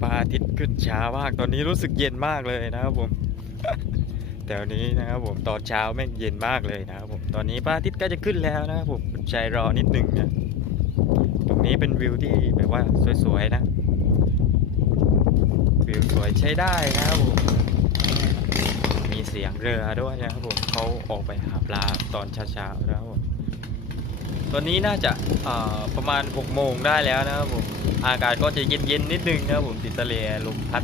พระอาทิตย์ขึ้นช้ามากตอนนี้รู้สึกเย็นมากเลยนะครับผมแต่วันนี้นะครับผมตอนเช้าแม่งเย็นมากเลยนะครับผมตอนนี้พระอาทิตย์ใก็จะขึ้นแล้วนะครับผมใจรอนิดหนึ่งนะตรงนี้เป็นวิวที่แบบว่าสวยๆนะ วิวสวยใช้ได้นะครับผมมีเสียงเรือด้วยนะครับผมเขาออกไปหาปลาตอนเช้าๆนะครับผมตอนนี้น่าจะประมาณ6โมงได้แล้วนะครับผม อากาศก็จะเย็นๆนิดนึงนะครับผมติดทะเลลมพัด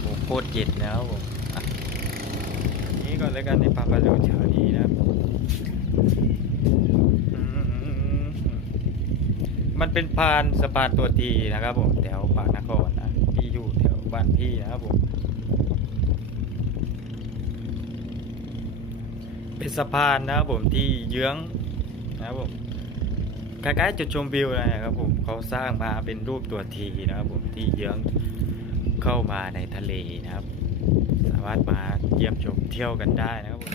โอ้โหโคตรเย็นนะครับผมอันนี้ก่อนแล้วกันในปาปาโลเช้านี้นะมมันเป็นพานสะพานตัวทีนะครับผมแถวปากนครนะพี่อยู่แถวบ้านพี่นะครับผมเป็นสะพานนะครับผมที่เยื้องนะครับผมคล้ายๆจุดชมวิวนะครับผม เขาสร้างมาเป็นรูปตัวทีนะครับผมที่เยื้องเข้ามาในทะเลนะครับ สามารถมาเยี่ยมชมเที่ยวกันได้นะครับผม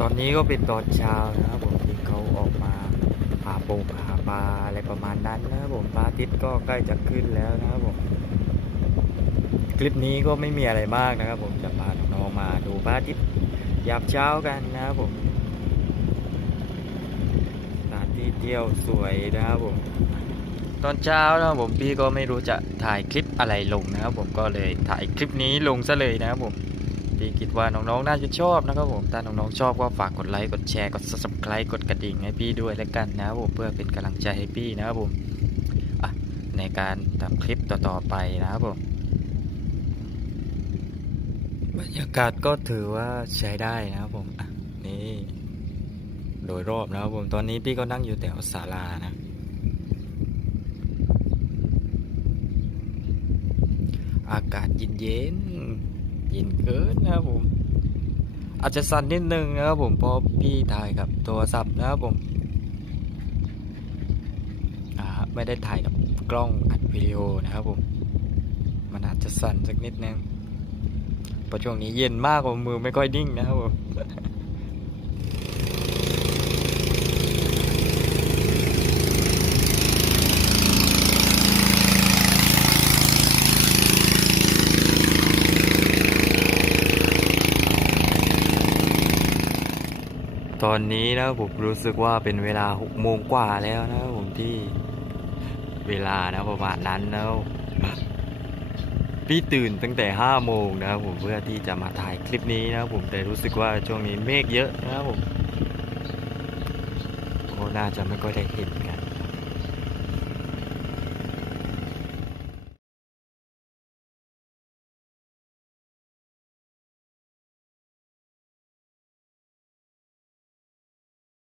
ตอนนี้ก็เป็นตอนเช้านะครับผมที่เขาออกมาหาปูหาปลาอะไรประมาณนั้นนะครับผมพระอาทิตย์ก็ใกล้จะขึ้นแล้วนะครับผม คลิปนี้ก็ไม่มีอะไรมากนะครับ ผมจะพาน้องมาดูพระอาทิตย์ยามเช้ากันนะครับผมสถานที่เที่ยวสวยนะครับผม ตอนเช้านะครับผมพี่ก็ไม่รู้จะถ่ายคลิปอะไรลงนะครับ ผมก็เลยถ่ายคลิปนี้ลงซะเลยนะครับผมพี่คิดว่าน้องๆน่าจะชอบนะครับผมถ้าน้องๆชอบก็ฝากกดไลค์กดแชร์กด subscribe กดกระดิ่งให้พี่ด้วยแล้วกันนะครับผมเพื่อเป็นกำลังใจให้พี่นะครับผมในการทำคลิปต่อๆไปนะครับผม บรรยากาศก็ถือว่าใช้ได้นะครับผมนี่โดยรอบนะครับผมตอนนี้พี่ก็นั่งอยู่แถวศาลานะอากาศเย็นเย็นเย็นเกินนะครับผม อาจจะสั่นนิดนึงนะครับผมเพราะพี่ถ่ายกับโทรศัพท์นะครับผมไม่ได้ถ่ายกับกล้องอัดวิดีโอนะครับผม มันอาจจะสั่นสักนิดนึง เพราะช่วงนี้เย็นมากว่ามือไม่ค่อยนิ่งนะครับผมตอนนี้นะผมรู้สึกว่าเป็นเวลาหกโมงกว่าแล้วนะครับผมที่เวลานะประมาณนั้นแล้ว พี่ตื่นตั้งแต่ห้าโมงนะครับผมเพื่อที่จะมาถ่ายคลิปนี้นะครับผมแต่รู้สึกว่าช่วงนี้เมฆเยอะนะครับผมก็น่าจะไม่ค่อยได้เห็นกัน